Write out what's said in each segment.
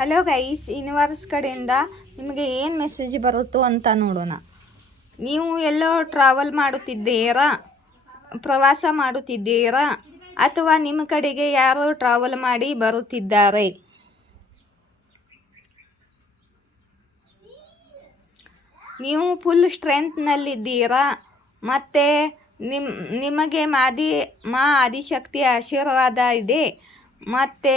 Hello guys, universe ಕಡೆಯಿಂದ ನಿಮಗೆ ಏನು ಮೆಸೇಜ್ ಬರುತ್ತೋ ಅಂತ ನೋಡೋಣ. ನೀವು ಎಲ್ಲೋ ಟ್ರಾವೆಲ್ ಮಾಡುತ್ತಿದ್ದೀರಾ, ಪ್ರವಾಸ ಮಾಡುತ್ತಿದ್ದೀರಾ, ಅಥವಾ ನಿಮ್ಮ ಕಡೆಗೆ ಯಾರೋ ಟ್ರಾವೆಲ್ ಮಾಡಿ ಬರುತ್ತಿದ್ದಾರೆ. ನೀವು ಫುಲ್ ಸ್ಟ್ರೆಂತ್ನಲ್ಲಿದ್ದೀರಾ ಮತ್ತು ನಿಮಗೆ ಆದಿಶಕ್ತಿ ಆಶೀರ್ವಾದ ಇದೆ ಮತ್ತು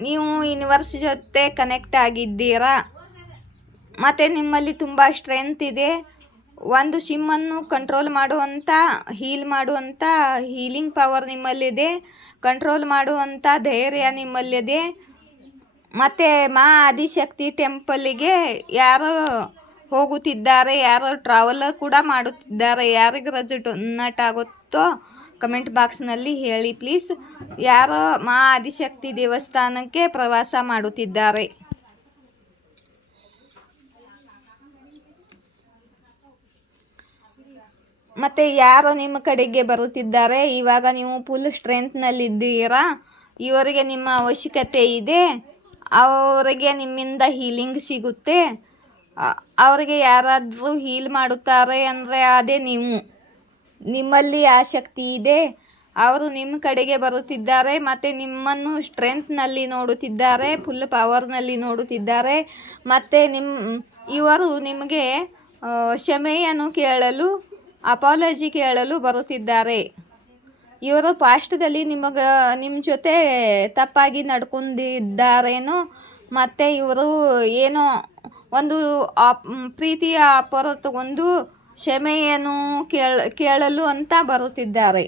ನೀವು ಯೂನಿವರ್ಸ್ ಜೊತೆ ಕನೆಕ್ಟ್ ಆಗಿದ್ದೀರಾ ಮತ್ತು ನಿಮ್ಮಲ್ಲಿ ತುಂಬ ಸ್ಟ್ರೆಂತ್ ಇದೆ. ಒಂದು ಸಿಮ್ಮನ್ನು ಕಂಟ್ರೋಲ್ ಮಾಡುವಂಥ ಹೀಲಿಂಗ್ ಪವರ್ ನಿಮ್ಮಲ್ಲಿದೆ. ಕಂಟ್ರೋಲ್ ಮಾಡುವಂಥ ಧೈರ್ಯ ನಿಮ್ಮಲ್ಲಿದೆ. ಮತ್ತು ಆದಿಶಕ್ತಿ ಟೆಂಪಲ್ಲಿಗೆ ಯಾರೋ ಹೋಗುತ್ತಿದ್ದಾರೆ, ಯಾರೋ ಟ್ರಾವೆಲ್ ಕೂಡ ಮಾಡುತ್ತಿದ್ದಾರೆ. ಯಾರಿಗೆ ರೆಸೊನೇಟ್ ಆಗುತ್ತೋ ಕಮೆಂಟ್ ಬಾಕ್ಸ್ನಲ್ಲಿ ಹೇಳಿ ಪ್ಲೀಸ್. ಯಾರೋ ಆದಿಶಕ್ತಿ ದೇವಸ್ಥಾನಕ್ಕೆ ಪ್ರವಾಸ ಮಾಡುತ್ತಿದ್ದಾರೆ. ಮತ್ತು ಯಾರೋ ನಿಮ್ಮ ಕಡೆಗೆ ಬರುತ್ತಿದ್ದಾರೆ. ಇವಾಗ ನೀವು ಫುಲ್ ಸ್ಟ್ರೆಂತ್ನಲ್ಲಿದ್ದೀರಾ. ಇವರಿಗೆ ನಿಮ್ಮ ಅವಶ್ಯಕತೆ ಇದೆ. ಅವರಿಗೆ ನಿಮ್ಮಿಂದ ಹೀಲಿಂಗ್ ಸಿಗುತ್ತೆ. ಅವರಿಗೆ ಯಾರಾದರೂ ಹೀಲ್ ಮಾಡುತ್ತಾರೆ ಅಂದರೆ ಅದೇ ನೀವು. ನಿಮ್ಮಲ್ಲಿ ಆ ಶಕ್ತಿ ಇದೆ. ಅವರು ನಿಮ್ಮ ಕಡೆಗೆ ಬರುತ್ತಿದ್ದಾರೆ ಮತ್ತು ನಿಮ್ಮನ್ನು ಸ್ಟ್ರೆಂತ್ನಲ್ಲಿ ನೋಡುತ್ತಿದ್ದಾರೆ, ಫುಲ್ ಪವರ್ನಲ್ಲಿ ನೋಡುತ್ತಿದ್ದಾರೆ. ಮತ್ತು ಇವರು ನಿಮಗೆ ಕ್ಷಮೆಯನ್ನು ಕೇಳಲು, ಅಪಾಲಜಿ ಕೇಳಲು ಬರುತ್ತಿದ್ದಾರೆ. ಇವರು ಪಾಸ್ಟದಲ್ಲಿ ನಿಮ್ಮ ಜೊತೆ ತಪ್ಪಾಗಿ ನಡ್ಕೊಂಡಿದ್ದಾರೇನೋ, ಮತ್ತು ಇವರು ಏನೋ ಒಂದು ಪ್ರೀತಿಯ ಅಪರ ತಗೊಂಡು ಕ್ಷಮೆಯನ್ನು ಕೇಳಲು ಅಂತ ಬರುತ್ತಿದ್ದಾರೆ.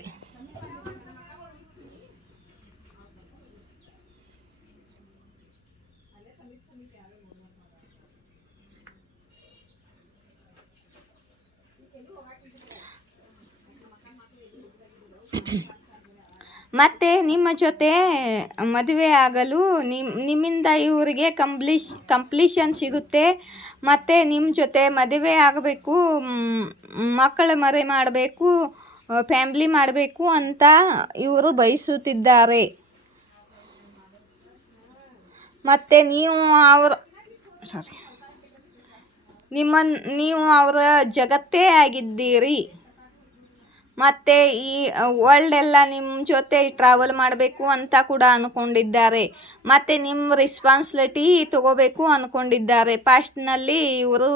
ಮತ್ತು ನಿಮ್ಮ ಜೊತೆ ಮದುವೆ ಆಗಲು ನಿಮ್ಮಿಂದ ಇವರಿಗೆ ಕಂಪ್ಲೀಷನ್ ಸಿಗುತ್ತೆ. ಮತ್ತು ನಿಮ್ಮ ಜೊತೆ ಮದುವೆ ಆಗಬೇಕು, ಮಕ್ಕಳ ಮರಿ ಮಾಡಬೇಕು, ಫ್ಯಾಮ್ಲಿ ಮಾಡಬೇಕು ಅಂತ ಇವರು ಬಯಸುತ್ತಿದ್ದಾರೆ. ಮತ್ತು ನೀವು ಅವರ ಜಗತ್ತೇ ಆಗಿದ್ದೀರಿ. ಮತ್ತು ಈ ವರ್ಲ್ಡ್ ಎಲ್ಲ ನಿಮ್ಮ ಜೊತೆ ಟ್ರಾವೆಲ್ ಮಾಡಬೇಕು ಅಂತ ಕೂಡ ಅಂದ್ಕೊಂಡಿದ್ದಾರೆ. ಮತ್ತು ನಿಮ್ಮ ರೆಸ್ಪಾನ್ಸಿಬಿಲಿಟಿ ತಗೋಬೇಕು ಅಂದ್ಕೊಂಡಿದ್ದಾರೆ. ಪಾಸ್ಟ್ನಲ್ಲಿ ಇವರು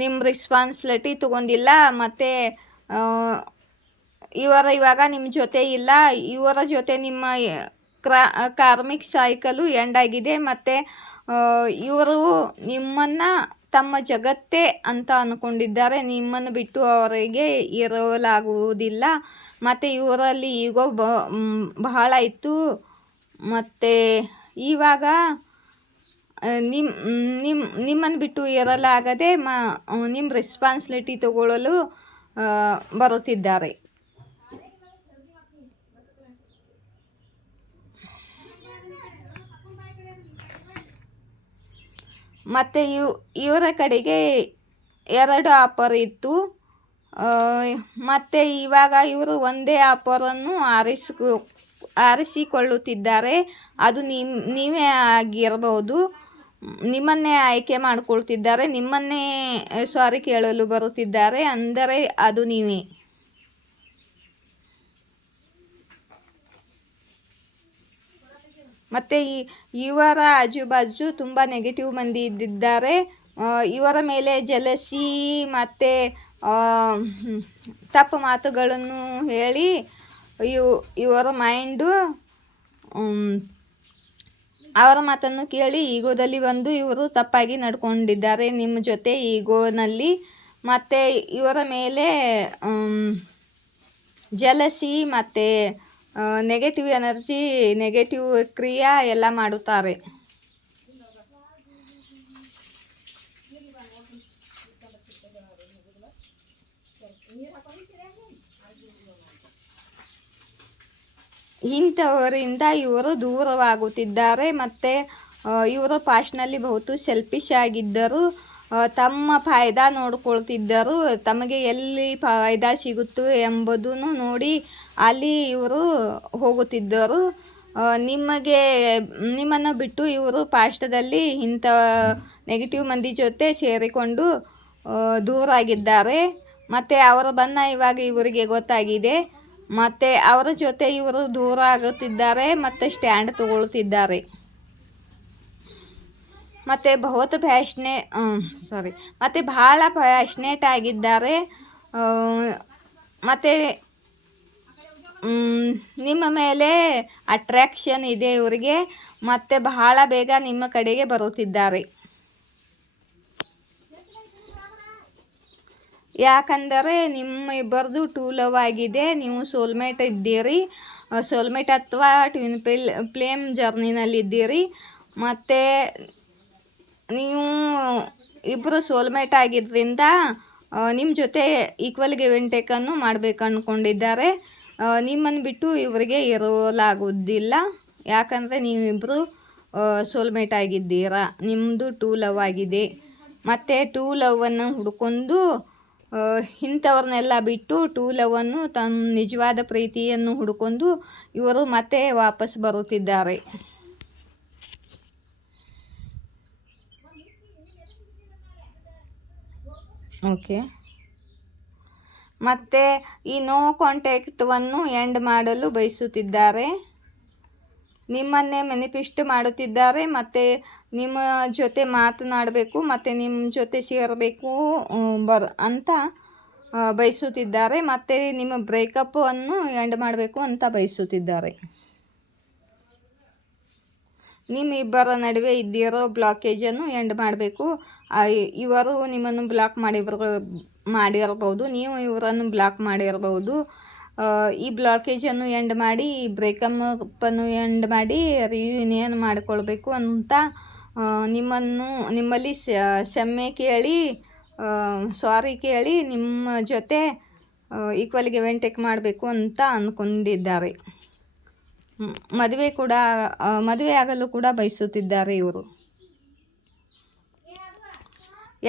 ನಿಮ್ಮ ರೆಸ್ಪಾನ್ಸಿಬಿಲಿಟಿ ತಗೊಂಡಿಲ್ಲ. ಮತ್ತು ಇವಾಗ ನಿಮ್ಮ ಜೊತೆ ಇಲ್ಲ. ಇವರ ಜೊತೆ ನಿಮ್ಮ ಕಾರ್ಮಿಕ್ ಸೈಕಲು ಎಂಡ್ ಆಗಿದೆ. ಮತ್ತು ಇವರು ನಿಮ್ಮನ್ನು ತಮ್ಮ ಜಗತ್ತೇ ಅಂತ ಅಂದ್ಕೊಂಡಿದ್ದಾರೆ. ನಿಮ್ಮನ್ನು ಬಿಟ್ಟು ಅವರಿಗೆ ಇರಲಾಗುವುದಿಲ್ಲ. ಮತ್ತು ಇವರಲ್ಲಿ ಈಗೋ ಬಹಳ ಇತ್ತು. ಮತ್ತು ಇವಾಗ ನಿಮ್ಮನ್ನು ಬಿಟ್ಟು ಇರಲಾಗದೆ ನಿಮ್ಮ ರೆಸ್ಪಾನ್ಸಿಬಿಲಿಟಿ ತಗೊಳ್ಳಲು ಬರುತ್ತಿದ್ದಾರೆ. ಮತ್ತು ಇವರ ಕಡೆಗೆ 2 ಆಫರ್ ಇತ್ತು. ಮತ್ತು ಇವಾಗ ಇವರು ಒಂದೇ ಆಫರನ್ನು ಆರಿಸಿಕೊಳ್ಳುತ್ತಿದ್ದಾರೆ. ಅದು ನೀವೇ ಆಗಿರಬಹುದು. ನಿಮ್ಮನ್ನೇ ಆಯ್ಕೆ ಮಾಡಿಕೊಳ್ತಿದ್ದಾರೆ. ನಿಮ್ಮನ್ನೇ ಸಾರಿ ಕೇಳಲು ಬರುತ್ತಿದ್ದಾರೆ. ಅಂದರೆ ಅದು ನೀವೇ. ಮತ್ತು ಇವರ ಆಜುಬಾಜು ತುಂಬ ನೆಗೆಟಿವ್ ಮಂದಿ ಇದ್ದಿದ್ದಾರೆ. ಇವರ ಮೇಲೆ ಜಲಸಿ ಮತ್ತು ತಪ್ಪು ಮಾತುಗಳನ್ನು ಹೇಳಿ ಇವರ ಮೈಂಡು ಅವರ ಮಾತನ್ನು ಕೇಳಿ ಈಗೋದಲ್ಲಿ ಬಂದು ಇವರು ತಪ್ಪಾಗಿ ನಡ್ಕೊಂಡಿದ್ದಾರೆ ನಿಮ್ಮ ಜೊತೆ ಈಗೋನಲ್ಲಿ. ಮತ್ತು ಇವರ ಮೇಲೆ ಜಲಸಿ ಮತ್ತು ನೆಗೆಟಿವ್ ಎನರ್ಜಿ, ನೆಗೆಟಿವ್ ಕ್ರಿಯೆ ಎಲ್ಲ ಮಾಡುತ್ತಾರೆ. ಇಂಥವರಿಂದ ಇವರು ದೂರವಾಗುತ್ತಿದ್ದಾರೆ. ಮತ್ತು ಇವರು ಪಾಸ್ಟ್ನಲ್ಲಿ ಬಹುತು ಸೆಲ್ಫಿಶ್ ಆಗಿದ್ದರು. ತಮ್ಮ ಫಾಯ್ದಾ ನೋಡ್ಕೊಳ್ತಿದ್ದರು. ತಮಗೆ ಎಲ್ಲಿ ಫಾಯ್ದಾ ಸಿಗುತ್ತೋ ಎಂಬುದನ್ನು ನೋಡಿ ಅಲ್ಲಿ ಇವರು ಹೋಗುತ್ತಿದ್ದರು. ನಿಮ್ಮನ್ನು ಬಿಟ್ಟು ಇವರು ಪಾಸ್ಟದಲ್ಲಿ ಇಂಥ ನೆಗೆಟಿವ್ ಮಂದಿ ಜೊತೆ ಸೇರಿಕೊಂಡು ದೂರ ಆಗಿದ್ದಾರೆ. ಮತ್ತು ಅವರ ಬಣ್ಣ ಇವಾಗ ಇವರಿಗೆ ಗೊತ್ತಾಗಿದೆ. ಮತ್ತು ಅವರ ಜೊತೆ ಇವರು ದೂರ ಆಗುತ್ತಿದ್ದಾರೆ ಮತ್ತು ಸ್ಟ್ಯಾಂಡ್ ತಗೊಳ್ತಿದ್ದಾರೆ. ಮತ್ತು ಮತ್ತು ಭಾಳ ಪ್ಯಾಷ್ನೇಟ್ ಆಗಿದ್ದಾರೆ. ಮತ್ತು ನಿಮ್ಮ ಮೇಲೆ ಅಟ್ರ್ಯಾಕ್ಷನ್ ಇದೆ ಇವರಿಗೆ. ಮತ್ತು ಬಹಳ ಬೇಗ ನಿಮ್ಮ ಕಡೆಗೆ ಬರುತ್ತಿದ್ದಾರೆ. ಯಾಕಂದರೆ ನಿಮ್ಮ ಇಬ್ಬರದು ಟೂ ಲವ್ ಆಗಿದೆ. ನೀವು ಸೋಲ್ಮೇಟ್ ಇದ್ದೀರಿ. ಸೋಲ್ಮೇಟ್ ಅಥವಾ ಟ್ವಿನ್ ಫ್ಲೇಮ್ ಜರ್ನಿನಲ್ಲಿದ್ದೀರಿ. ಮತ್ತು ನೀವು ಇಬ್ಬರು ಸೋಲ್ಮೇಟ್ ಆಗಿದ್ದರಿಂದ ನಿಮ್ಮ ಜೊತೆ ಈಕ್ವಲ್ ಗಿವ್ ಆ್ಯಂಡ್ ಟೇಕನ್ನು ಮಾಡಬೇಕು ಅಂದ್ಕೊಂಡಿದ್ದಾರೆ. ನಿಮ್ಮನ್ನು ಬಿಟ್ಟು ಇವರಿಗೆ ಇರಲಾಗುವುದಿಲ್ಲ. ಯಾಕಂದರೆ ನೀವಿಬ್ಬರು ಸೋಲ್ಮೇಟ್ ಆಗಿದ್ದೀರಾ. ನಿಮ್ಮದು ಟೂ ಲವ್ ಆಗಿದೆ. ಮತ್ತು ಟೂ ಲವನ್ನು ಹುಡ್ಕೊಂಡು ಇಂಥವ್ರನ್ನೆಲ್ಲ ಬಿಟ್ಟು ಟೂ ಲವನ್ನು ತಮ್ಮ ನಿಜವಾದ ಪ್ರೀತಿಯನ್ನು ಹುಡ್ಕೊಂಡು ಇವರು ಮತ್ತೆ ವಾಪಸ್ ಬರುತ್ತಿದ್ದಾರೆ. ಓಕೆ. ಮತ್ತು ಈ ನೋ ಕಾಂಟ್ಯಾಕ್ಟನ್ನು ಎಂಡ್ ಮಾಡಲು ಬಯಸುತ್ತಿದ್ದಾರೆ. ನಿಮ್ಮನ್ನೇ ಮ್ಯಾನಿಫೆಸ್ಟ್ ಮಾಡುತ್ತಿದ್ದಾರೆ. ಮತ್ತು ನಿಮ್ಮ ಜೊತೆ ಮಾತನಾಡಬೇಕು ಮತ್ತು ನಿಮ್ಮ ಜೊತೆ ಸೇರಬೇಕು ಅಂತ ಬಯಸುತ್ತಿದ್ದಾರೆ. ಮತ್ತು ನಿಮ್ಮ ಬ್ರೇಕಪ್ಪನ್ನು ಎಂಡ್ ಮಾಡಬೇಕು ಅಂತ ಬಯಸುತ್ತಿದ್ದಾರೆ. ನಿಮ್ಮ ಇಬ್ಬರ ನಡುವೆ ಇದ್ದಿರೋ ಬ್ಲಾಕೇಜನ್ನು ಎಂಡ್ ಮಾಡಬೇಕು. ಇವರು ನಿಮ್ಮನ್ನು ಬ್ಲಾಕ್ ಮಾಡಿರಬಹುದು, ನೀವು ಇವರನ್ನು ಬ್ಲಾಕ್ ಮಾಡಿರಬಹುದು. ಈ ಬ್ಲಾಕೇಜನ್ನು ಎಂಡ್ ಮಾಡಿ, ಈ ಬ್ರೇಕಪ್ಪನ್ನು ಎಂಡ್ ಮಾಡಿ ರಿಯೂನಿಯನ್ ಮಾಡಿಕೊಳ್ಬೇಕು ಅಂತ ನಿಮ್ಮಲ್ಲಿ ಕ್ಷಮೆ ಕೇಳಿ, ಸಾರಿ ಕೇಳಿ ನಿಮ್ಮ ಜೊತೆ ಈಕ್ವಲ್ ಗಿವ್ ಆ್ಯಂಡ್ ಟೇಕ್ ಮಾಡಬೇಕು ಅಂತ ಅಂದ್ಕೊಂಡಿದ್ದಾರೆ. ಮದುವೆ ಆಗಲು ಕೂಡ ಬಯಸುತ್ತಿದ್ದಾರೆ ಇವರು.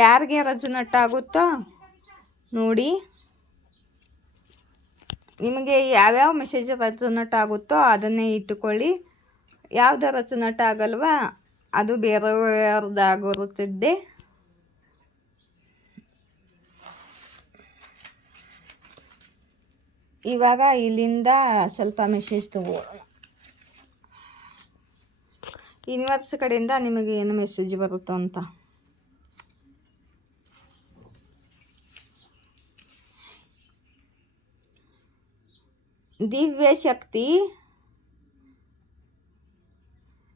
ಯಾರಿಗೆ ರೆಸೊನೇಟ್ ಆಗುತ್ತೋ ನೋಡಿ. ನಿಮಗೆ ಯಾವ್ಯಾವ ಮೆಸೇಜ್ ರೆಸೊನೇಟ್ ಆಗುತ್ತೋ ಅದನ್ನೇ ಇಟ್ಟುಕೊಳ್ಳಿ. ಯಾವ್ದು ರೆಸೊನೇಟ್ ಆಗಲ್ವಾ ಅದು ಬೇರೆಯವ್ರದ್ದಾಗಿರುತ್ತದೆ. ಇವಾಗ ಇಲ್ಲಿಂದ ಸ್ವಲ್ಪ ಮೆಸೇಜ್ ತಗೊಳ್ಳೋಣ. ಯೂನಿವರ್ಸ್ ಕಡೆಯಿಂದ ನಿಮಗೆ ಏನು ಮೆಸೇಜ್ ಬರುತ್ತೋ ಅಂತ. ದಿವ್ಯ ಶಕ್ತಿ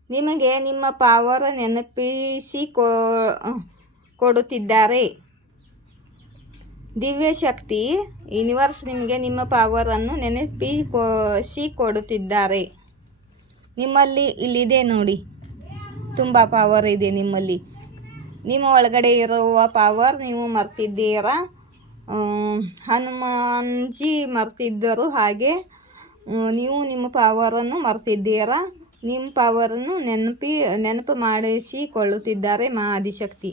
ನಿಮಗೆ ನಿಮ್ಮ ಪವರ್ ನೆನಪಿಸಿ ಕೊಡುತ್ತಿದ್ದಾರೆ. ದಿವ್ಯ ಶಕ್ತಿ ಯೂನಿವರ್ಸ್ ನಿಮಗೆ ನಿಮ್ಮ ಪವರನ್ನು ನೆನಪಿಸಿ ಕೊಡುತ್ತಿದ್ದಾರೆ. ನಿಮ್ಮಲ್ಲಿ ಇಲ್ಲಿದೆ ನೋಡಿ, ತುಂಬ ಪವರ್ ಇದೆ ನಿಮ್ಮಲ್ಲಿ. ನಿಮ್ಮ ಒಳಗಡೆ ಇರುವ ಪವರ್ ನೀವು ಮರ್ತಿದ್ದೀರಾ. ಹನುಮಾನ್ಜಿ ಮರ್ತಿದ್ದರು ಹಾಗೆ ನೀವು ನಿಮ್ಮ ಪವರನ್ನು ಮರ್ತಿದ್ದೀರಾ. ನಿಮ್ಮ ಪವರನ್ನು ನೆನಪು ಮಾಡಿಸಿಕೊಳ್ಳುತ್ತಿದ್ದಾರೆ ಆದಿಶಕ್ತಿ.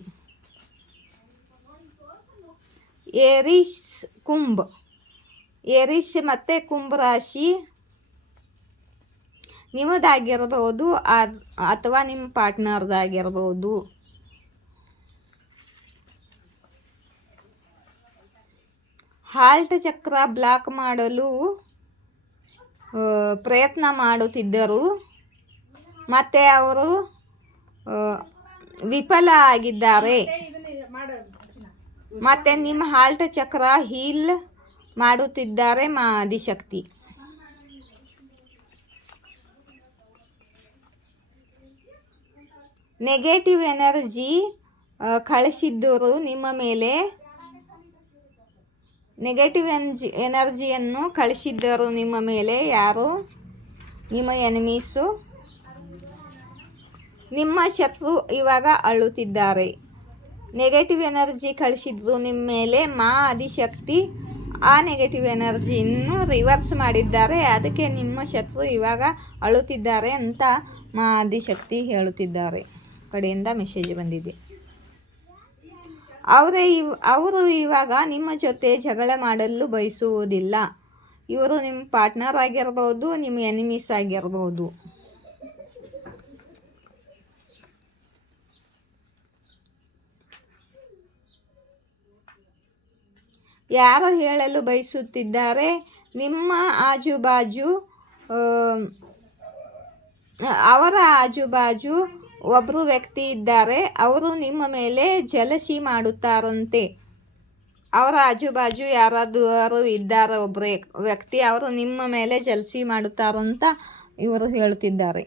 ಏರಿಸ್ ಮತ್ತು ಕುಂಭ ರಾಶಿ ನಿಮ್ಮದಾಗಿರಬಹುದು ಅಥವಾ ನಿಮ್ಮ ಪಾರ್ಟ್ನರ್ದಾಗಿರಬಹುದು. ಹಾರ್ಟ್ ಚಕ್ರ ಬ್ಲಾಕ್ ಮಾಡಲು ಪ್ರಯತ್ನ ಮಾಡುತ್ತಿದ್ದರು ಮತ್ತು ಅವರು ವಿಫಲ ಆಗಿದ್ದಾರೆ. ಮತ್ತು ನಿಮ್ಮ ಹಾರ್ಟ್ ಚಕ್ರ ಹೀಲ್ ಮಾಡುತ್ತಿದ್ದಾರೆ ಆದಿಶಕ್ತಿ. ನೆಗೆಟಿವ್ ಎನರ್ಜಿ ಕಳಿಸಿದ್ದರು ನಿಮ್ಮ ಮೇಲೆ. ನೆಗೆಟಿವ್ ಎನರ್ಜಿಯನ್ನು ಕಳಿಸಿದ್ದರು ನಿಮ್ಮ ಮೇಲೆ ಯಾರು? ನಿಮ್ಮ ಎನಿಮೀಸು, ನಿಮ್ಮ ಶತ್ರು ಇವಾಗ ಅಳುತ್ತಿದ್ದಾರೆ. ನೆಗೆಟಿವ್ ಎನರ್ಜಿ ಕಳಿಸಿದ್ರು ನಿಮ್ಮ ಮೇಲೆ ಆದಿಶಕ್ತಿ. ಆ ನೆಗೆಟಿವ್ ಎನರ್ಜಿಯನ್ನು ರಿವರ್ಸ್ ಮಾಡಿದ್ದಾರೆ. ಅದಕ್ಕೆ ನಿಮ್ಮ ಶತ್ರು ಇವಾಗ ಅಳುತ್ತಿದ್ದಾರೆ ಅಂತ ಆದಿಶಕ್ತಿ ಹೇಳುತ್ತಿದ್ದಾರೆ. ಕಡೆಯಿಂದ ಮೆಸೇಜ್ ಬಂದಿದೆ. ಅವರು ಇವಾಗ ನಿಮ್ಮ ಜೊತೆ ಜಗಳ ಮಾಡಲು ಬಯಸುವುದಿಲ್ಲ. ಇವರು ನಿಮ್ಮ ಪಾರ್ಟ್ನರ್ ಆಗಿರ್ಬೋದು, ನಿಮ್ಮ ಎನಿಮೀಸ್ ಆಗಿರ್ಬೋದು. ಯಾರು ಹೇಳಲು ಬಯಸುತ್ತಿದ್ದಾರೆ, ನಿಮ್ಮ ಆಜುಬಾಜು ಅವರ ಆಜುಬಾಜು ಒಬ್ಬರು ವ್ಯಕ್ತಿ ಇದ್ದಾರೆ, ಅವರು ನಿಮ್ಮ ಮೇಲೆ ಜಲಸಿ ಮಾಡುತ್ತಾರಂತೆ. ಅವರ ಆಜುಬಾಜು ಯಾರಾದರೂ ಇದ್ದಾರೆ ಒಬ್ಬರು ವ್ಯಕ್ತಿ, ಅವರು ನಿಮ್ಮ ಮೇಲೆ ಜಲಸಿ ಮಾಡುತ್ತಾರಂತ ಇವರು ಹೇಳುತ್ತಿದ್ದಾರೆ.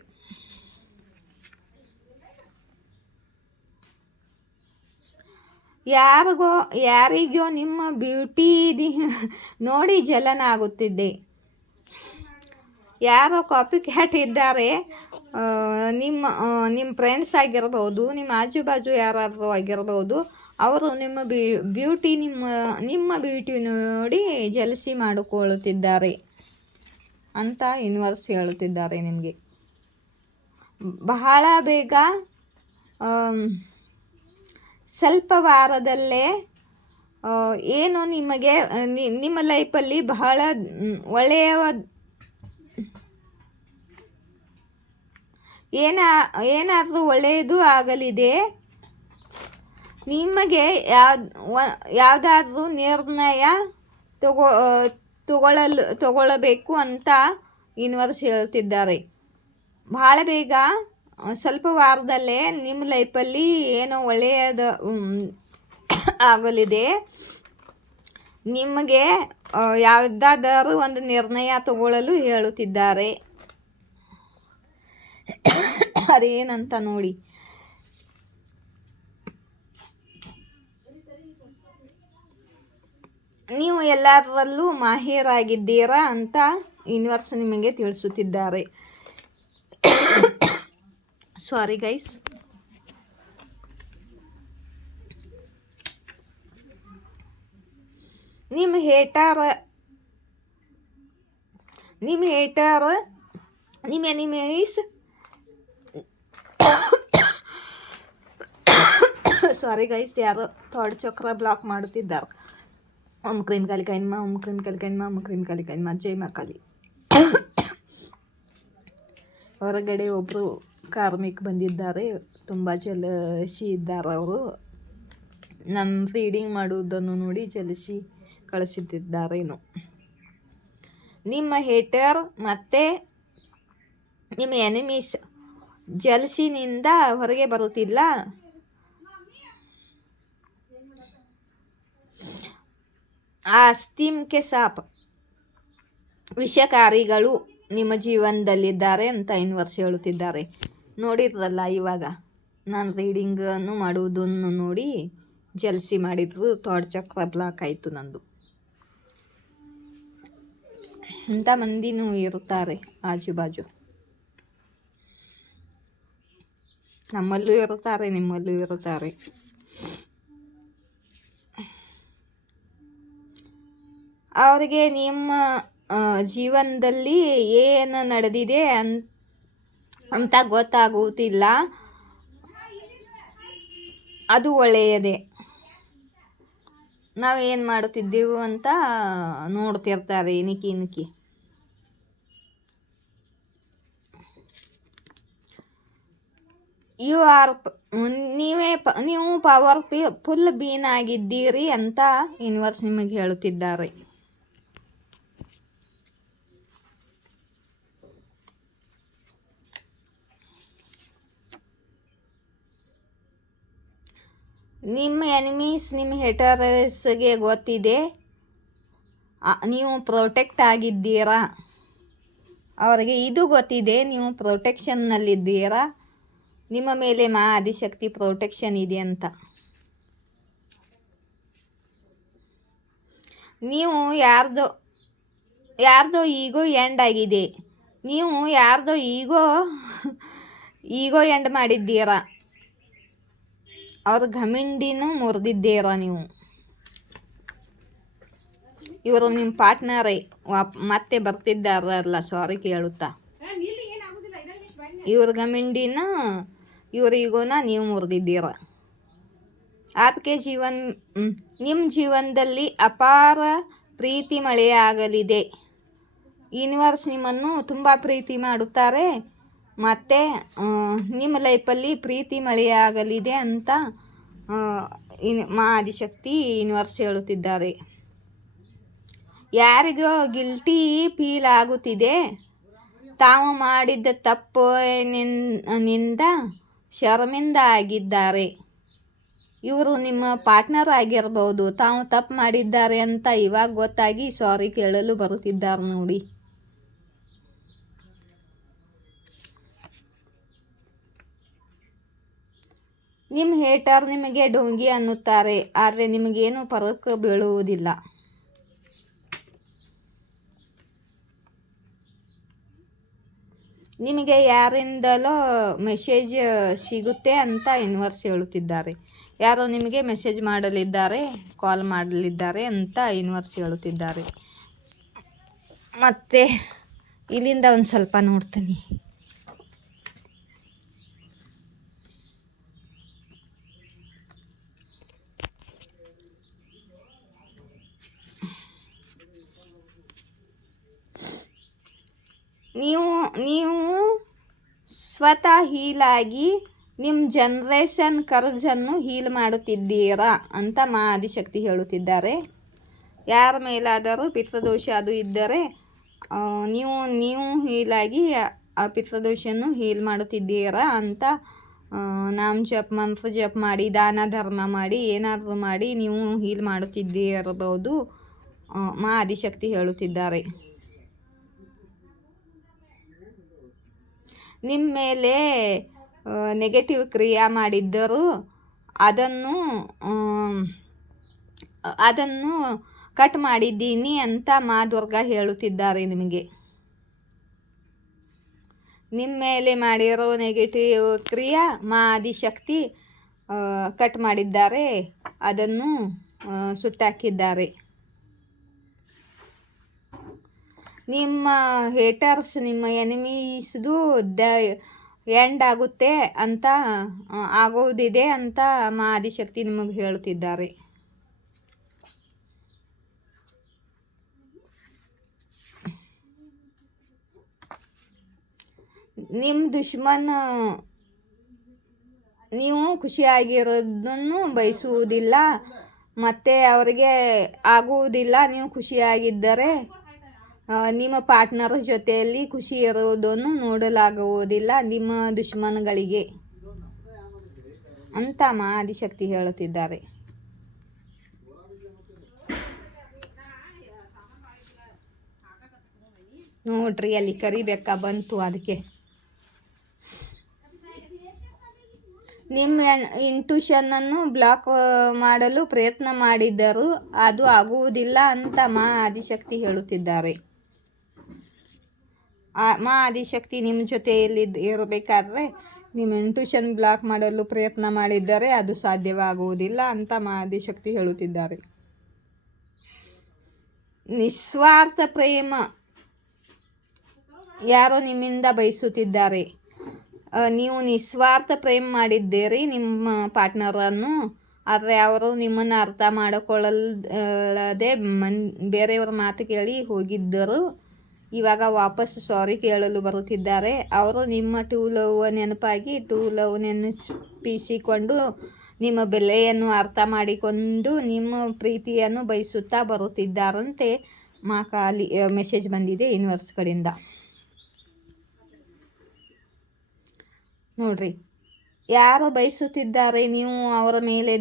ಯಾರಿಗೋ ನಿಮ್ಮ ಬ್ಯೂಟಿ ನೋಡಿ ಜಲನಾಗುತ್ತಿದ್ದೆ. ಯಾರೋ ಕಾಪಿ ಕ್ಯಾಟ್ ಇದ್ದಾರೆ, ನಿಮ್ಮ ಫ್ರೆಂಡ್ಸ್ ಆಗಿರ್ಬೋದು, ನಿಮ್ಮ ಆಜುಬಾಜು ಯಾರಾದರೂ ಆಗಿರ್ಬೋದು, ಅವರು ನಿಮ್ಮ ಬ್ಯೂಟಿ ನಿಮ್ಮ ಬ್ಯೂಟಿ ನೋಡಿ ಜಲಸಿ ಮಾಡಿಕೊಳ್ಳುತ್ತಿದ್ದಾರೆ ಅಂತ ಯೂನಿವರ್ಸ್ ಹೇಳುತ್ತಿದ್ದಾರೆ ನಿಮಗೆ. ಬಹಳ ಬೇಗ ಸ್ವಲ್ಪ ವಾರದಲ್ಲೇ ಏನು ನಿಮಗೆ ನಿಮ್ಮ ಲೈಫಲ್ಲಿ ಬಹಳ ಏನಾದರೂ ಒಳ್ಳೆಯದು ಆಗಲಿದೆ. ನಿಮಗೆ ಯಾವುದಾದ್ರೂ ನಿರ್ಣಯ ತಗೊಳ್ಳಬೇಕು ಅಂತ ಯೂನಿವರ್ಸ್ ಹೇಳ್ತಿದ್ದಾರೆ. ಬಹಳ ಬೇಗ ಸ್ವಲ್ಪ ವಾರದಲ್ಲೇ ನಿಮ್ಮ ಲೈಫಲ್ಲಿ ಏನೋ ಒಳ್ಳೆಯದು ಆಗಲಿದೆ. ನಿಮಗೆ ಯಾವುದಾದರೂ ಒಂದು ನಿರ್ಣಯ ತಗೊಳ್ಳಲು ಹೇಳುತ್ತಿದ್ದಾರೆ. ಅದೇನಂತ ನೋಡಿ. ನೀವು ಎಲ್ಲರಲ್ಲೂ ಮಾಹಿರಾಗಿದ್ದೀರಾ ಅಂತ ಯೂನಿವರ್ಸ್ ನಿಮಗೆ ತಿಳಿಸುತ್ತಿದ್ದಾರೆ. Sorry guys. ನಿಮ್ಮ ಹೇಟರ್ ನಿಮ್ಮ ಎನಿಮೀಸ್ ಸಾರಿ ಗೈಸ್, ಯಾರೋ ಥರ್ಡ್ ಚಕ್ರ ಬ್ಲಾಕ್ ಮಾಡುತ್ತಿದ್ದಾರೆ. ಓಂ ಕ್ರೀಂ ಕಾಲಿ ಕೈನ್ಮಾ, ಓಂ ಕ್ರೀಂ ಕಾಲಿ ಕೈನ್ಮಾ, ಓಂ ಕ್ರೀಂ ಕಾಲಿ ಕೈನ್ಮಾ, ಜೈ ಮಾ ಕಾಲಿ. ಹೊರಗಡೆ ಒಬ್ಬರು ಕಾರ್ಮಿಕ್ ಬಂದಿದ್ದಾರೆ, ತುಂಬ ಜಲಸಿ ಇದ್ದಾರೆ. ಅವರು ನನ್ನ ರೀಡಿಂಗ್ ಮಾಡುವುದನ್ನು ನೋಡಿ ಜಲಸಿ ಕಳಿಸುತ್ತಿದ್ದಾರೇನು. ನಿಮ್ಮ ಹೇಟರ್ ಮತ್ತು ನಿಮ್ಮ ಎನಿಮೀಸ್ ಜಲಸಿನಿಂದ ಹೊರಗೆ ಬರುತ್ತಿಲ್ಲ. ಆಸ್ತಿಮ್ಕೆ ಸಾಪ್ ವಿಷಕಾರಿಗಳು ನಿಮ್ಮ ಜೀವನದಲ್ಲಿದ್ದಾರೆ ಅಂತ ಯೂನಿವರ್ಸ್ ಹೇಳುತ್ತಿದ್ದಾರೆ. ನೋಡಿದ್ರಲ್ಲ, ಇವಾಗ ನಾನು ರೀಡಿಂಗನ್ನು ಮಾಡುವುದನ್ನು ನೋಡಿ ಜಲಸಿ ಮಾಡಿದ್ರು, ಥರ್ಡ್ ಚಕ್ರ ಬ್ಲಾಕ್ ಆಯಿತು ನಂದು. ಇಂಥ ಮಂದಿನೂ ಇರುತ್ತಾರೆ ಆಜುಬಾಜು. ನಮ್ಮಲ್ಲೂ ಇರುತ್ತಾರೆ, ನಿಮ್ಮಲ್ಲೂ ಇರುತ್ತಾರೆ. ಅವರಿಗೆ ನಿಮ್ಮ ಜೀವನದಲ್ಲಿ ಏನು ನಡೆದಿದೆ ಅಂತ ಗೊತ್ತಾಗುತ್ತಿಲ್ಲ. ಅದು ಒಳ್ಳೆಯದೇ. ನಾವೇನು ಮಾಡುತ್ತಿದ್ದೆವು ಅಂತ ನೋಡ್ತಿರ್ತಾರೆ ಇನಿಕಿ. ನೀವು ಪವರ್ಫುಲ್ ಬೀನ್ ಆಗಿದ್ದೀರಿ ಅಂತ ಯೂನಿವರ್ಸ್ ನಿಮಗೆ ಹೇಳುತ್ತಿದ್ದಾರೆ. ನಿಮ್ಮ ಎನಿಮೀಸ್, ನಿಮ್ಮ ಹೇಟರ್ಸ್ಗೆ ಗೊತ್ತಿದೆ ನೀವು ಪ್ರೊಟೆಕ್ಟ್ ಆಗಿದ್ದೀರಾ. ಅವರಿಗೆ ಇದು ಗೊತ್ತಿದೆ, ನೀವು ಪ್ರೊಟೆಕ್ಷನ್ನಲ್ಲಿದ್ದೀರಾ. ನಿಮ್ಮ ಮೇಲೆ ಆದಿಶಕ್ತಿ ಪ್ರೊಟೆಕ್ಷನ್ ಇದೆ ಅಂತ. ನೀವು ಯಾರ್ದೋ ಈಗೋ ಎಂಡ್ ಆಗಿದೆ. ನೀವು ಯಾರ್ದೋ ಈಗೋ ಎಂಡ್ ಮಾಡಿದ್ದೀರಾ. ಅವ್ರ ಘಮಿಂಡಿನೂ ಮುರಿದಿದ್ದೀರಾ ನೀವು. ಇವರು ನಿಮ್ಮ ಪಾರ್ಟ್ನರೇ ಮತ್ತೆ ಬರ್ತಿದ್ದಾರಲ್ಲ, ಸಾರಿ ಕೇಳುತ್ತಾ. ಇವ್ರ ಘಮಿಂಡಿನ ಇವರಿಗೋನ ನೀವು ಮುರಿದಿದ್ದೀರ. ನಿಮ್ಮ ಜೀವನದಲ್ಲಿ ಅಪಾರ ಪ್ರೀತಿ ಮಳೆಯಾಗಲಿದೆ. ಯೂನಿವರ್ಸ್ ನಿಮ್ಮನ್ನು ತುಂಬ ಪ್ರೀತಿ ಮಾಡುತ್ತಾರೆ ಮತ್ತು ನಿಮ್ಮ ಲೈಫಲ್ಲಿ ಪ್ರೀತಿ ಮಳೆಯಾಗಲಿದೆ ಅಂತ ಆದಿಶಕ್ತಿ ಯೂನಿವರ್ಸ್ ಹೇಳುತ್ತಿದ್ದಾರೆ. ಯಾರಿಗೋ ಗಿಲ್ಟಿ ಫೀಲ್ ಆಗುತ್ತಿದೆ, ತಾವು ಮಾಡಿದ್ದ ತಪ್ಪು ನಿಂದ ಶರ್ಮಿಂದ ಆಗಿದ್ದಾರೆ. ಇವರು ನಿಮ್ಮ ಪಾರ್ಟ್ನರ್ ಆಗಿರ್ಬೋದು. ತಾವು ತಪ್ಪು ಮಾಡಿದ್ದಾರೆ ಅಂತ ಇವಾಗ ಗೊತ್ತಾಗಿ ಸಾರಿ ಕೇಳಲು ಬರುತ್ತಿದ್ದಾರೆ ನೋಡಿ. ನಿಮ್ಮ ಹೇಟರ್ ನಿಮಗೆ ಡೋಂಗಿ ಅನ್ನುತ್ತಾರೆ, ಆದರೆ ನಿಮಗೇನು ಫರಕ್ ಬೀಳುವುದಿಲ್ಲ. ನಿಮಗೆ ಯಾರಿಂದಲೋ ಮೆಸೇಜ್ ಸಿಗುತ್ತೆ ಅಂತ ಯೂನಿವರ್ಸ್ ಹೇಳುತ್ತಿದ್ದಾರೆ. ಯಾರೋ ನಿಮಗೆ ಮೆಸೇಜ್ ಮಾಡಲಿದ್ದಾರೆ, ಕಾಲ್ ಮಾಡಲಿದ್ದಾರೆ ಅಂತ ಯೂನಿವರ್ಸ್ ಹೇಳುತ್ತಿದ್ದಾರೆ. ಮತ್ತು ಇಲ್ಲಿಂದ ಒಂದು ಸ್ವಲ್ಪ ನೋಡ್ತೀನಿ. ನೀವು ಸ್ವತಃ ಹೀಲಾಗಿ ನಿಮ್ಮ ಜನ್ರೇಷನ್ ಕರ್ಜನ್ನು ಹೀಲ್ ಮಾಡುತ್ತಿದ್ದೀರಾ ಅಂತ ಆದಿಶಕ್ತಿ ಹೇಳುತ್ತಿದ್ದಾರೆ. ಯಾರ ಮೇಲಾದರೂ ಪಿತೃದೋಷ ಅದು ಇದ್ದರೆ ನೀವು ಹೀಲಾಗಿ ಆ ಪಿತೃದೋಷನ್ನು ಹೀಲ್ ಮಾಡುತ್ತಿದ್ದೀರಾ ಅಂತ ನಾಮ ಜಪ ಮಂತ್ರ ಜಪ ಮಾಡಿ ದಾನ ಧರ್ಮ ಮಾಡಿ ಏನಾದರೂ ಮಾಡಿ ನೀವು ಹೀಲ್ ಮಾಡುತ್ತಿದ್ದಿರಬಹುದು ಆದಿಶಕ್ತಿ ಹೇಳುತ್ತಿದ್ದಾರೆ. ನಿಮ್ಮ ಮೇಲೆ ನೆಗೆಟಿವ್ ಕ್ರಿಯೆ ಮಾಡಿದ್ದರು ಅದನ್ನು ಕಟ್ ಮಾಡಿದ್ದೀನಿ ಅಂತ ದುರ್ಗಾ ಹೇಳುತ್ತಿದ್ದಾರೆ. ನಿಮಗೆ ನಿಮ್ಮ ಮೇಲೆ ಮಾಡಿರೋ ನೆಗೆಟಿವ್ ಕ್ರಿಯೆ ಆದಿಶಕ್ತಿ ಕಟ್ ಮಾಡಿದ್ದಾರೆ, ಅದನ್ನು ಸುಟ್ಟಾಕಿದ್ದಾರೆ. ನಿಮ್ಮ ಹೇಟರ್ಸ್ ನಿಮ್ಮ ಎನಿಮೀಸ್ದು ಎಂಡ್ ಆಗುತ್ತೆ ಅಂತ ಆಗೋದಿದೆ ಅಂತ ಆದಿಶಕ್ತಿ ನಿಮಗೆ ಹೇಳುತ್ತಿದ್ದಾರೆ. ನಿಮ್ಮ ದುಶ್ಮನ್ ನೀವು ಖುಷಿಯಾಗಿರೋದನ್ನು ಬಯಸುವುದಿಲ್ಲ ಮತ್ತು ಅವರಿಗೆ ಆಗುವುದಿಲ್ಲ. ನೀವು ಖುಷಿಯಾಗಿದ್ದರೆ ನಿಮ್ಮ ಪಾರ್ಟ್ನರ್ ಜೊತೆಯಲ್ಲಿ ಖುಷಿ ಇರುವುದನ್ನು ನೋಡಲಾಗುವುದಿಲ್ಲ ನಿಮ್ಮ ದುಶ್ಮನ್ಗಳಿಗೆ ಅಂತ ಆದಿಶಕ್ತಿ ಹೇಳುತ್ತಿದ್ದಾರೆ. ನೋಡ್ರಿ ಅಲ್ಲಿ ಕರಿಬೇಕಾ ಬಂತು. ಅದಕ್ಕೆ ನಿಮ್ಮ ಇಂಟ್ಯೂಷನನ್ನು ಬ್ಲಾಕ್ ಮಾಡಲು ಪ್ರಯತ್ನ ಮಾಡಿದ್ದರೂ ಅದು ಆಗುವುದಿಲ್ಲ ಅಂತ ಆದಿಶಕ್ತಿ ಹೇಳುತ್ತಿದ್ದಾರೆ. ಆದಿಶಕ್ತಿ ನಿಮ್ಮ ಜೊತೆಯಲ್ಲಿ ಇರಬೇಕಾದ್ರೆ ನಿಮ್ಮ ಇಂಟ್ಯೂಷನ್ ಬ್ಲಾಕ್ ಮಾಡಲು ಪ್ರಯತ್ನ ಮಾಡಿದ್ದರೆ ಅದು ಸಾಧ್ಯವಾಗುವುದಿಲ್ಲ ಅಂತ ಆದಿಶಕ್ತಿ ಹೇಳುತ್ತಿದ್ದಾರೆ. ನಿಸ್ವಾರ್ಥ ಪ್ರೇಮ ಯಾರೋ ನಿಮ್ಮಿಂದ ಬಯಸುತ್ತಿದ್ದಾರೆ. ನೀವು ನಿಸ್ವಾರ್ಥ ಪ್ರೇಮ ಮಾಡಿದ್ದೀರಿ ನಿಮ್ಮ ಪಾರ್ಟ್ನರನ್ನು, ಆದರೆ ಅವರು ನಿಮ್ಮನ್ನು ಅರ್ಥ ಮಾಡಿಕೊಳ್ಳದೆ ಬೇರೆಯವರ ಮಾತು ಕೇಳಿ ಹೋಗಿದ್ದರು. ಇವಾಗ ವಾಪಸ್ ಸಾರಿ ಕೇಳಲು ಬರುತ್ತಿದ್ದಾರೆ. ಅವರು ನಿಮ್ಮ ಟೂ ಲವ್ ನೆನಪಾಗಿ ಟೂ ಲವ್ ನೆನಪಿಸಿಕೊಂಡು ನಿಮ್ಮ ಬೆಲೆಯನ್ನು ಅರ್ಥ ಮಾಡಿಕೊಂಡು ನಿಮ್ಮ ಪ್ರೀತಿಯನ್ನು ಬಯಸುತ್ತಾ ಬರುತ್ತಿದ್ದಾರಂತೆ ಕಾಲಿ ಮೆಸೇಜ್ ಬಂದಿದೆ ಯೂನಿವರ್ಸ್ ಕಡೆಯಿಂದ. ನೋಡ್ರಿ, ಯಾರೋ ಬಯಸುತ್ತಿದ್ದಾರೆ ನೀವು ಅವರ ಮೇಲೆ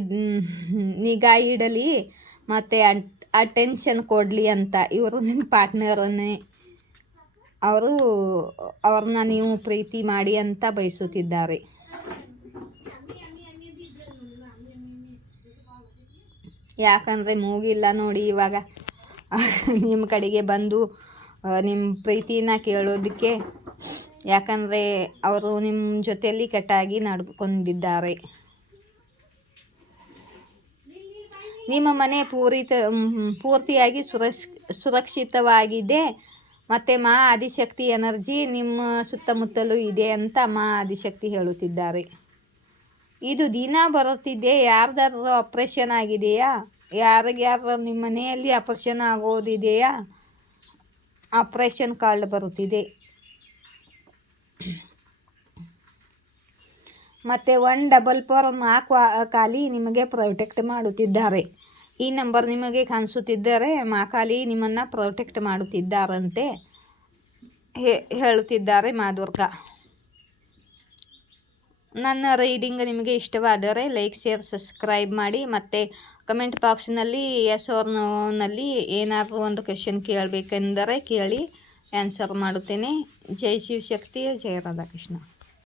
ನಿಗಾ ಇಡಲಿ ಮತ್ತು ಅಟೆನ್ಷನ್ ಕೊಡಲಿ ಅಂತ. ಇವರು ನಿಮ್ಮ ಪಾರ್ಟ್ನರನ್ನೇ, ಅವ್ರನ್ನ ನೀವು ಪ್ರೀತಿ ಮಾಡಿ ಅಂತ ಬಯಸುತ್ತಿದ್ದಾರೆ. ಯಾಕಂದರೆ ಮೂಗಿಲ್ಲ ನೋಡಿ ಇವಾಗ ನಿಮ್ಮ ಕಡೆಗೆ ಬಂದು ನಿಮ್ಮ ಪ್ರೀತಿನ ಕೇಳೋದಕ್ಕೆ. ಯಾಕಂದರೆ ಅವರು ನಿಮ್ಮ ಜೊತೆಯಲ್ಲಿ ಕೆಟ್ಟಾಗಿ ನಡ್ಕೊಂಡಿದ್ದಾರೆ. ನಿಮ್ಮ ಮನೆ ಪೂರ್ತಿಯಾಗಿ ಸುರಕ್ಷಿತವಾಗಿದೆ ಮತ್ತು ಆದಿಶಕ್ತಿ ಎನರ್ಜಿ ನಿಮ್ಮ ಸುತ್ತಮುತ್ತಲೂ ಇದೆ ಅಂತ ಆದಿಶಕ್ತಿ ಹೇಳುತ್ತಿದ್ದಾರೆ. ಇದು ದಿನ ಬರುತ್ತಿದೆ. ಯಾರ್ದಾದ್ರೂ ಆಪ್ರೇಷನ್ ಆಗಿದೆಯಾ? ಯಾರಿಗ್ಯಾರು ನಿಮ್ಮ ಮನೆಯಲ್ಲಿ ಆಪ್ರೇಷನ್ ಆಗೋದಿದೆಯಾ? ಆಪ್ರೇಷನ್ ಕಾರ್ಡ್ ಬರುತ್ತಿದೆ. ಮತ್ತು 144 ಖಾಲಿ ನಿಮಗೆ ಪ್ರೊಟೆಕ್ಟ್ ಮಾಡುತ್ತಿದ್ದಾರೆ. ಈ ನಂಬರ್ ನಿಮಗೆ ಕಾಣಿಸುತ್ತಿದ್ದರೆ ಮಾಕಾಳಿ ನಿಮ್ಮನ್ನು ಪ್ರೊಟೆಕ್ಟ್ ಮಾಡುತ್ತಿದ್ದಾರಂತೆ ಹೇಳುತ್ತಿದ್ದಾರೆ ಮಾದುರ್ಗ. ನನ್ನ ರೀಡಿಂಗ್ ನಿಮಗೆ ಇಷ್ಟವಾದರೆ ಲೈಕ್, ಶೇರ್, ಸಬ್ಸ್ಕ್ರೈಬ್ ಮಾಡಿ. ಮತ್ತು ಕಮೆಂಟ್ ಬಾಕ್ಸ್ನಲ್ಲಿ ಎಸ್ ಆರ್ ನೋನಲ್ಲಿ ಏನಾದರೂ ಒಂದು ಕ್ವೆಶನ್ ಕೇಳಬೇಕೆಂದರೆ ಕೇಳಿ, ಆನ್ಸರ್ ಮಾಡುತ್ತೇನೆ. ಜೈ ಶಿವಶಕ್ತಿ, ಜಯ ರಾಧಾಕೃಷ್ಣ.